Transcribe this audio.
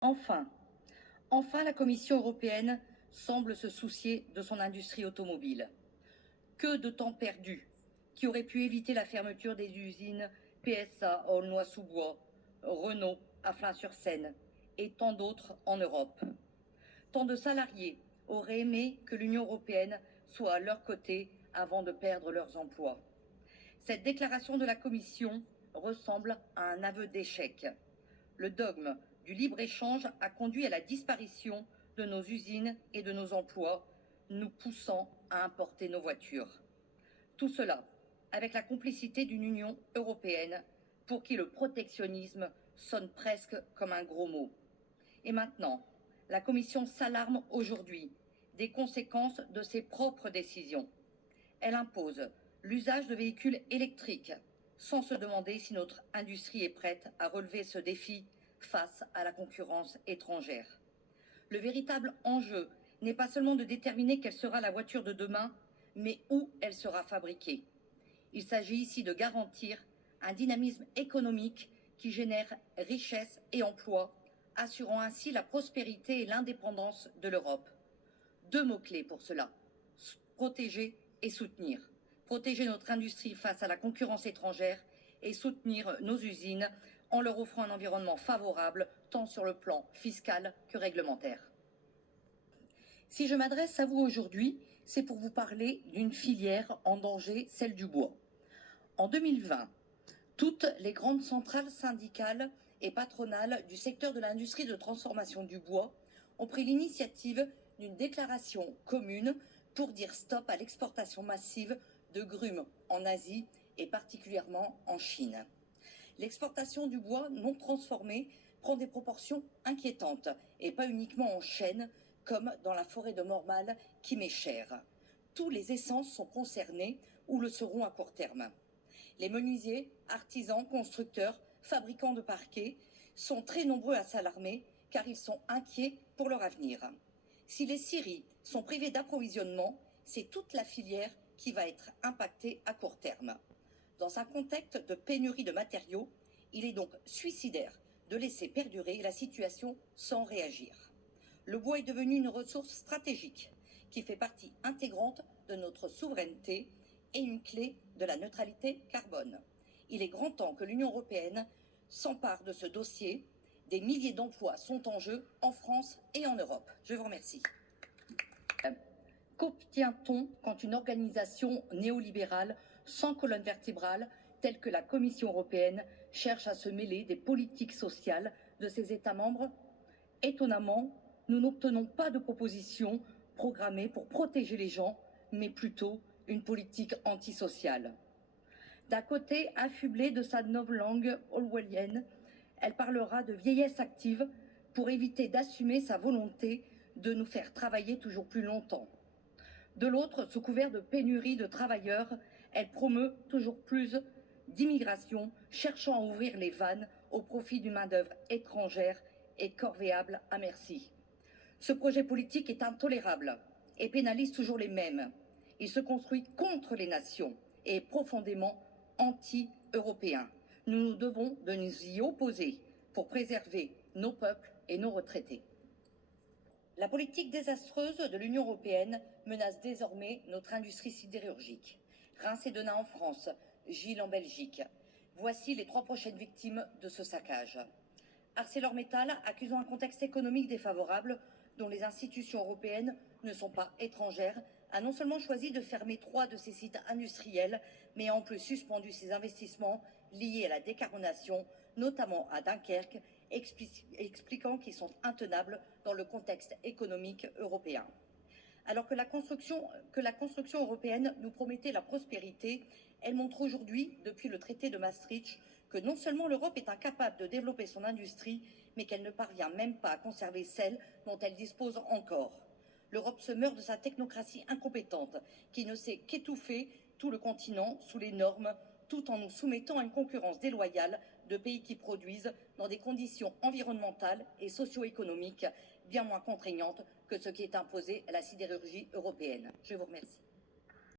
Enfin, enfin la Commission européenne semble se soucier de son industrie automobile. Que de temps perdu qui aurait pu éviter la fermeture des usines PSA à Aulnoy-sous-Bois, Renault à Flins-sur-Seine et tant d'autres en Europe. Tant de salariés auraient aimé que l'Union européenne soit à leur côté avant de perdre leurs emplois. Cette déclaration de la Commission ressemble à un aveu d'échec. Le dogme du libre-échange a conduit à la disparition de nos usines et de nos emplois, nous poussant à importer nos voitures. Tout cela avec la complicité d'une Union européenne pour qui le protectionnisme sonne presque comme un gros mot. Et maintenant, la Commission s'alarme aujourd'hui des conséquences de ses propres décisions. Elle impose l'usage de véhicules électriques sans se demander si notre industrie est prête à relever ce défi face à la concurrence étrangère. Le véritable enjeu n'est pas seulement de déterminer quelle sera la voiture de demain, mais où elle sera fabriquée. Il s'agit ici de garantir un dynamisme économique qui génère richesse et emploi, assurant ainsi la prospérité et l'indépendance de l'Europe. Deux mots-clés pour cela: protéger et soutenir. Protéger notre industrie face à la concurrence étrangère et soutenir nos usines en leur offrant un environnement favorable tant sur le plan fiscal que réglementaire. Si je m'adresse à vous aujourd'hui, c'est pour vous parler d'une filière en danger, celle du bois. En 2020, toutes les grandes centrales syndicales et patronales du secteur de l'industrie de transformation du bois ont pris l'initiative d'une déclaration commune pour dire stop à l'exportation massive de grumes en Asie et particulièrement en Chine. L'exportation du bois non transformé prend des proportions inquiétantes et pas uniquement en chêne comme dans la forêt de Mormal qui m'est chère. Tous les essences sont concernés ou le seront à court terme. Les menuisiers, artisans, constructeurs, fabricants de parquets sont très nombreux à s'alarmer car ils sont inquiets pour leur avenir. Si les scieries sont privées d'approvisionnement, c'est toute la filière qui va être impactée à court terme. Dans un contexte de pénurie de matériaux, il est donc suicidaire de laisser perdurer la situation sans réagir. Le bois est devenu une ressource stratégique qui fait partie intégrante de notre souveraineté et une clé de la neutralité carbone. Il est grand temps que l'Union européenne s'empare de ce dossier. Des milliers d'emplois sont en jeu en France et en Europe. Je vous remercie. Qu'obtient-on quand une organisation néolibérale sans colonne vertébrale, telle que la Commission européenne, cherche à se mêler des politiques sociales de ses États membres? Étonnamment, nous n'obtenons pas de propositions programmées pour protéger les gens, mais plutôt une politique antisociale. D'un côté, affublée de sa novlangue orwellienne, elle parlera de vieillesse active pour éviter d'assumer sa volonté de nous faire travailler toujours plus longtemps. De l'autre, sous couvert de pénurie de travailleurs, elle promeut toujours plus d'immigration, cherchant à ouvrir les vannes au profit d'une main-d'œuvre étrangère et corvéable à merci. Ce projet politique est intolérable et pénalise toujours les mêmes. Il se construit contre les nations et est profondément anti-européen. Nous nous devons de nous y opposer pour préserver nos peuples et nos retraités. La politique désastreuse de l'Union européenne menace désormais notre industrie sidérurgique. Reims et Denain en France, Gilles en Belgique. Voici les 3 prochaines victimes de ce saccage. ArcelorMittal, accusant un contexte économique défavorable dont les institutions européennes ne sont pas étrangères, a non seulement choisi de fermer 3 de ses sites industriels, mais a en plus suspendu ses investissements liés à la décarbonation, notamment à Dunkerque, expliquant qu'ils sont intenables dans le contexte économique européen. Alors que la construction européenne nous promettait la prospérité, elle montre aujourd'hui, depuis le traité de Maastricht, que non seulement l'Europe est incapable de développer son industrie, mais qu'elle ne parvient même pas à conserver celle dont elle dispose encore. L'Europe se meurt de sa technocratie incompétente, qui ne sait qu'étouffer tout le continent sous les normes, tout en nous soumettant à une concurrence déloyale de pays qui produisent dans des conditions environnementales et socio-économiques bien moins contraignantes que ce qui est imposé à la sidérurgie européenne. Je vous remercie.